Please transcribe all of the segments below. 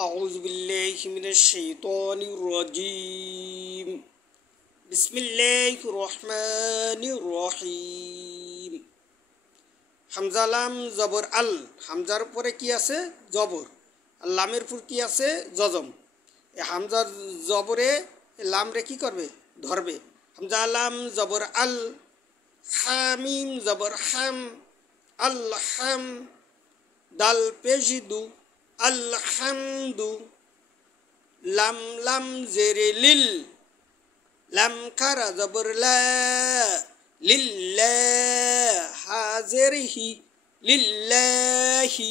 أعوذ بالله من الشيطان الرجيم بسم الله الرحمن الرحيم হামজা লাম জবর আল হামজার পরে কি আছে জবর আর লামের পর কি আছে জজম এই হামজার জবরে লাম রে কি করবে ধরবে হামজা লাম জবর আল হামিম জবর হাম আল হাম দাল পেশিদু আলহামদু লাম লাম জেরে লিল লাম খারা জবর লা লিল্লাহ হাজেরহি লিল্লাহি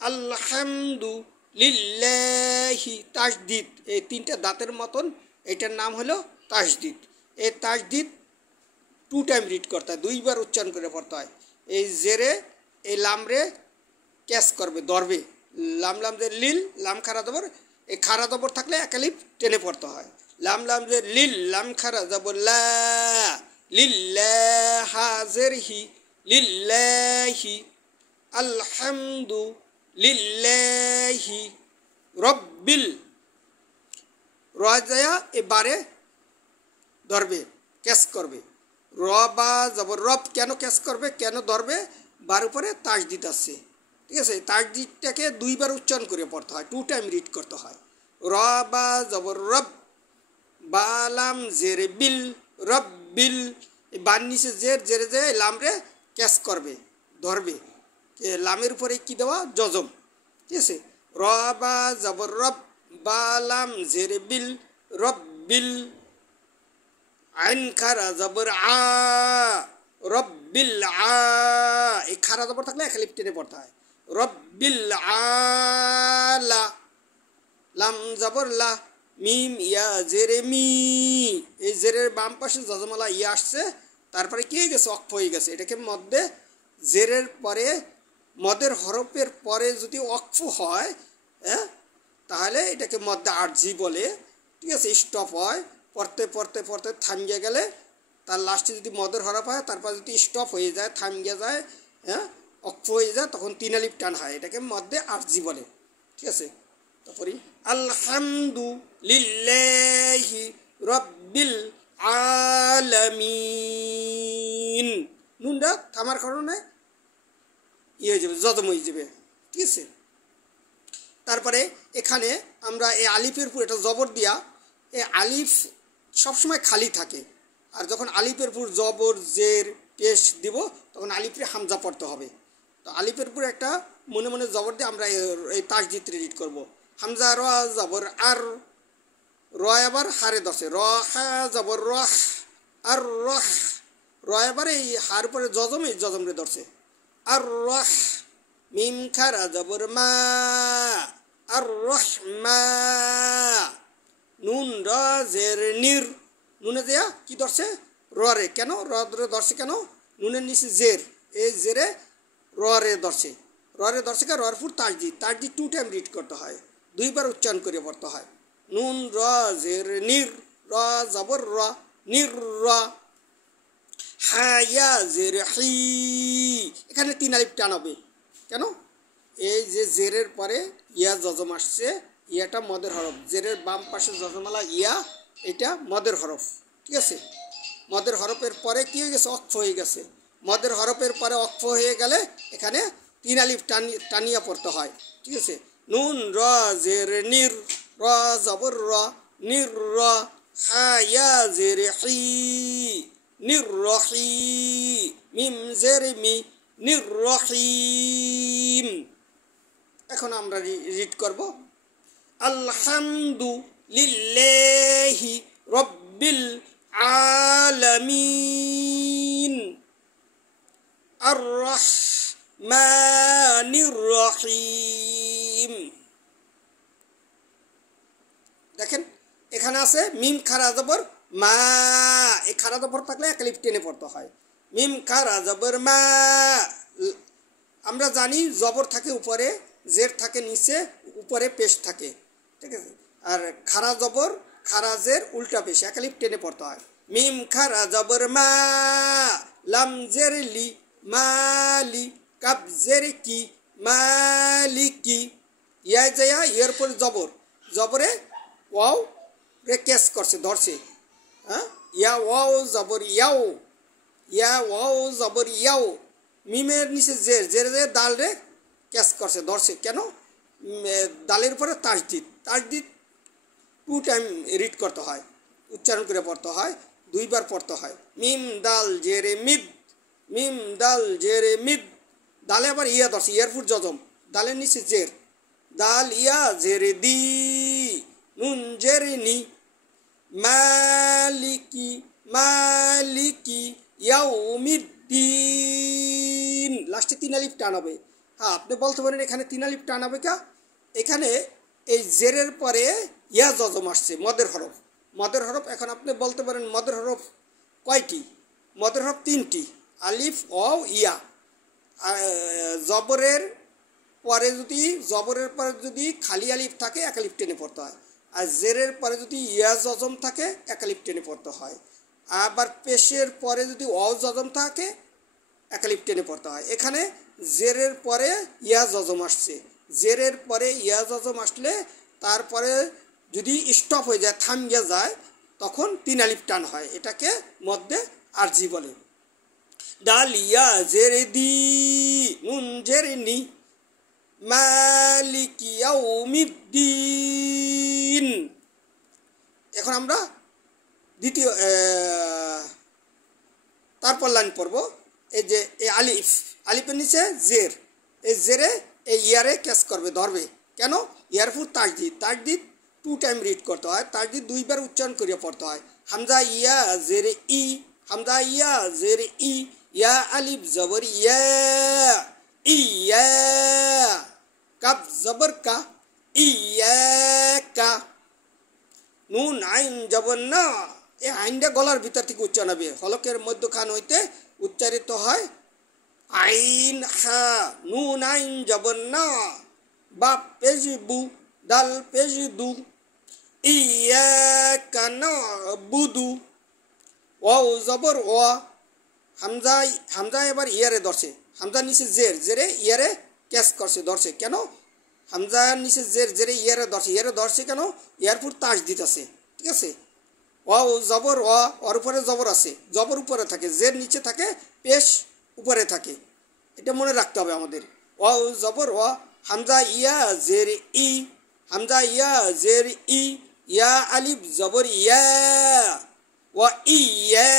আলহামদু লিল্লাহি তাসদিদ এই তিনটা দাঁতের মতন এটার নাম হলো তাসদিদ এই তাসদিদ 2 টাইম রিড করতে হয় দুইবার উচ্চারণ করে পড়তে হয় এই জেরে এই লাম রে ক্যাচ করবে ধরবে লাম লাম যে লিল লাম খারা জবর এই খারা জবর থাকলে একালিপ টেনে পড়তে হয় লাম লাম যে লিল লাম খারা জবর লা লিল্লাহ হাজেরহি লিল্লাহি আলহামদু লিল্লাহি রব্বিল রাজায়া এবারে ধরবে ক্যাচ করবে রবা জবর রব কেন ক্যাচ করবে কেন ধরবে বার উপরে তাসদিদ আছে ঠিক আছে তাসদিদটাকে দুইবার উচ্চারণ করে পড়তে হয় 2 টাইম রিড করতে হয় রবা জবর রব বালাম জেরে বিল রব্বিল এই বান নিচে জের জেরে যে লাম রে ক্যাচ করবে ধরবে লামের উপরে কি দেওয়া জজম ঠিক আছে রবা জবর রব বালাম জেরে বিল রব্বিল আইন খারা জবর আ রব্বিল আ এই খারা জবর থাকলে একালিপ টেনে পড়তে হয় রব্বিল আলা লাম জবর লা মিম ইয়া জেরে মি এই জেরের বাম পাশে জজমালা ইয়া আসছে তারপরে কি হয়ে গেছে অক্ফ হয়ে গেছে এটাকে মধ্যে জেরের পরে মদের হরফের পরে যদি অক্ফ হয় হ্যাঁ তাহলে এটাকে মধ্যে আরজি বলে ঠিক আছে স্টপ হয় পড়তে পড়তে পড়তে থামিয়ে গেলে তার লাস্টে যদি মদের হরফ হয় তারপর যদি স্টপ হয়ে যায় থামিয়ে যায় হ্যাঁ অক্ষ হয়ে যায় তখন 3 আলিফ টান হয় এটাকে মধ্যে আরজি বলে ঠিক আছে তারপরে আলহামদু লিল্লাহি রব্বিল আলামিন নুনটা থামার কারণে ইয়ে হয়ে যাবে জজম হয়ে যাবে ঠিক আছে তারপরে এখানে আমরা এই আলিফের পুর এটা জবর দিয়া এই আলিফ সবসময় খালি থাকে আর যখন আলিফের পুর জবর জের পেশ দিব তখন আলিফে হামজা পড়তে হবে তো আলিফের পুর একটা মনে মনে জবর দিয়ে আমরা এই তাসদিদ রিড করব হামজা র জবর আর র আবার হারে ধরছে র হা জবর রহ আর রহ র আবার এই হার পরে জজম এই জজম রে ধরছে আর রহ মিম খারা জবর মা আর রহমা নুন র জের নির নুনে দেয়া কি ধরছে র রে কেন র ধরছে কেন নুনের নিচে জের এই জেরে র রে ধরছে কেন রর ফুর তাসদিদ 2 টাইম রিড করতে হয় দুইবার উচ্চারণ করে পড়তে হয় নুন র জের নির র জবর র নির র হায়া জের হি এখানে 3 আলিফ টান হবে কেন এই যে জেরের পরে ইয়া জজম আসছে ইয়াটা মদের হরফ জেরের বাম পাশে জজমালা ইয়া এটা মদের হরফ ঠিক আছে মদের হরফের পরে কি হয়ে গেছে অক্ফ হয়ে গেছে মদের হরফের পরে অক্ফ হয়ে গেলে এখানে 3 আলিফ টানিয়া পড়তে হয় ঠিক আছে নুন র জের নির র জবর র নির র হায়া জের হি নির রহি মিম জের মি নির রহিম এখন আমরা রিড করব আলহামদু লিল্লাহি রব্বিল আলামিন আর রহমানির রহিম দেখেন এখানে আছে মিম খারা জবর মা এই খারা জবর থাকলে একালিফ টেনে পড়তে হয় মিম খারা জবর মা আমরা জানি জবর থাকে উপরে জের থাকে নিচে উপরে পেশ থাকে ঠিক আছে আর খারা জবর খারা জের উল্টা পেশ একালিফ টেনে পড়তে হয় মিম খারা জবর মা লাম জের লি মালি কাব জের কি মালিকি ইয়ায় যাইয়া ইয়ার পরে জবর, জবরে ওয়াও রে ক্যাচ করছে ধরছে। হ্যাঁ, ইয়া ওয়াও জবর ইয়াও, ইয়া ওয়াও জবর ইয়াও। মিমের নিচে জের, জেরে জেরে দাল রে ক্যাচ করছে ধরছে। কেন? দালের উপরে তাসদিদ, তাসদিদ 2 টাইম রিড করতে হয়, উচ্চারণ করে পড়তে হয়, 2 বার পড়তে হয়। মিম দাল জেরে মিদ, মিম দাল জেরে মিদ। দালে আবার ইয়া ধরছে, ইয়ার ফুট জজম, দালের নিচে জের, দাল ইয়া জেরে দি, নুন জেরে নি। মালিকি মালিকি ইয়াউমিদ্দিন, লাস্টে 3 আলিফ টান হবে। হ্যাঁ, আপনি বলতে পারেন এখানে 3 আলিফ টান হবে কা? এখানে এই জেরের পরে ইয়া জজম আসছে, মদের হরফ, মদের হরফ। এখন আপনি বলতে পারেন মদের হরফ কয়টি? মদের হরফ 3টি, আলিফ ও ইয়া। জবরের পরে যদি খালি আলিফ থাকে 1 আলিফ টেনে পড়তে হয়, আর জেরের পরে যদি ইয়া জজম থাকে 1 আলিফ টেনে পড়তে হয়। আবার পেশের পরে যদি অ জজম থাকে 1 আলিফ টেনে পড়তে হয়। এখানে জেরের পরে ইয়া জজম আসছে, জেরের পরে ইয়া জজম আসলে তারপরে যদি স্টপ হয়ে যায়, থামিয়ে যায়, তখন 3 আলিফ টান হয়। এটাকে মধ্যে আরজি বলে। দাল ইয়া জেরে দি, নুন জেরে নি। মালিকি ইয়াউমিদ্দিন। এখন আমরা দ্বিতীয় তারপর লাইন পড়ব। এই যে এই আলিফ, আলিফের নিচে জের, এই জেরে এই ইয়ারে ক্যাচ করবে, ধরবে। কেন? ইয়ার ফুট তাসদিদ, তাসদিদ 2 টাইম রিড করতে হয়, তাসদিদ 2 বার উচ্চারণ করিয়া পড়তে হয়। হামজা ইয়া জেরে ই, হামজা ইয়া জেরে ই, ইয়া আলিফ জবর ইয়া, ইয়া কাব জবর কা, ইয়াকা। নুন আইন জবর না, এই আইনটা গলার ভিতর থেকে উচ্চারণ হবে, হলকের মধ্যখান হইতে উচ্চারিত হয়। আইন হা, নুন আইন জবর না, বা পেজ বু, দাল পেজ দু। ইয়াকা নাবুদু, ওয়াও জবর ওয়া। হামজা, হামজা এবার ইয়ারে ধরছে, হামজার নিচে জের, জেরে ইয়ারে ক্যাচ করছে ধরছে। কেন? হামজার নিচে জের, জেরে ইয়ারে ধরছে, ইয়ারে ধরছে কেন? ইয়ার ফুট তাসদিদ আছে, ঠিক আছে। ওয়াও জবর ওয়া, ওর উপরে জবর আছে, জবর উপরে থাকে, জের নিচে থাকে, পেশ উপরে থাকে, এটা মনে রাখতে হবে আমাদের। ওয়াও জবর ওয়া, হামজা ইয়া জের ই, হামজা ইয়া জের ই, ইয়া আলিফ জবর ইয়া, ওয়া ইয়া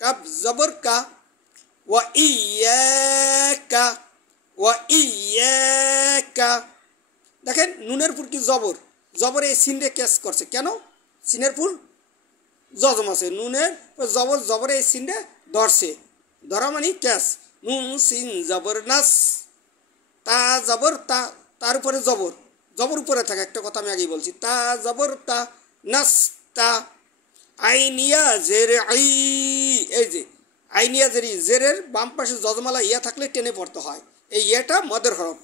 কাব জবর কা, ওয়া ইয়াকা, ওয়া ইয়াকা। দেখেন নুনের ফুল কি জবর, জবরে এই সিনরে ক্যাচ করছে। কেন? সিনের ফুল জজম আছে, নুনের জবর, জবরে এই সিনরে ধরছে, ধরা মানে ক্যাচ। নুন সিন জবর নাস, তা জবর তা, তার উপরে জবর, জবর উপরে থাকে, একটা কথা আমি আগেই বলছি, তা জবর তা, নাস তা। আইনিয়া জেরে আই, এই যে আইনিয়া জেরি, জেরের বাম পাশে জজমালা ইয়া থাকলে টেনে পড়তে হয়। এই ইয়াটা মদের হরফ,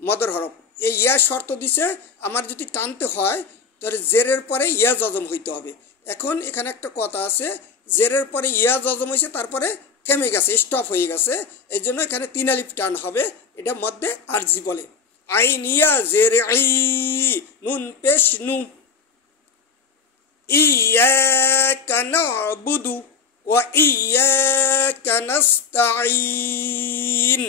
মদের হরফ। এই ইয়া শর্ত দিছে, আমার যদি টানতে হয় তাহলে জেরের পরে ইয়া জজম হইতে হবে। এখন এখানে একটা কথা আছে, জেরের পরে ইয়া জজম হয়েছে, তারপরে থেমে গেছে, স্টপ হয়ে গেছে, এই জন্য এখানে 3 আলিফ টান হবে, এটা মধ্যে আরজি বলে। আইন ইয়া জেরে আই, নুন পেশ নু। ইয়াকা নাবুদু ওয়া ইয়াকা নাস্তাঈন।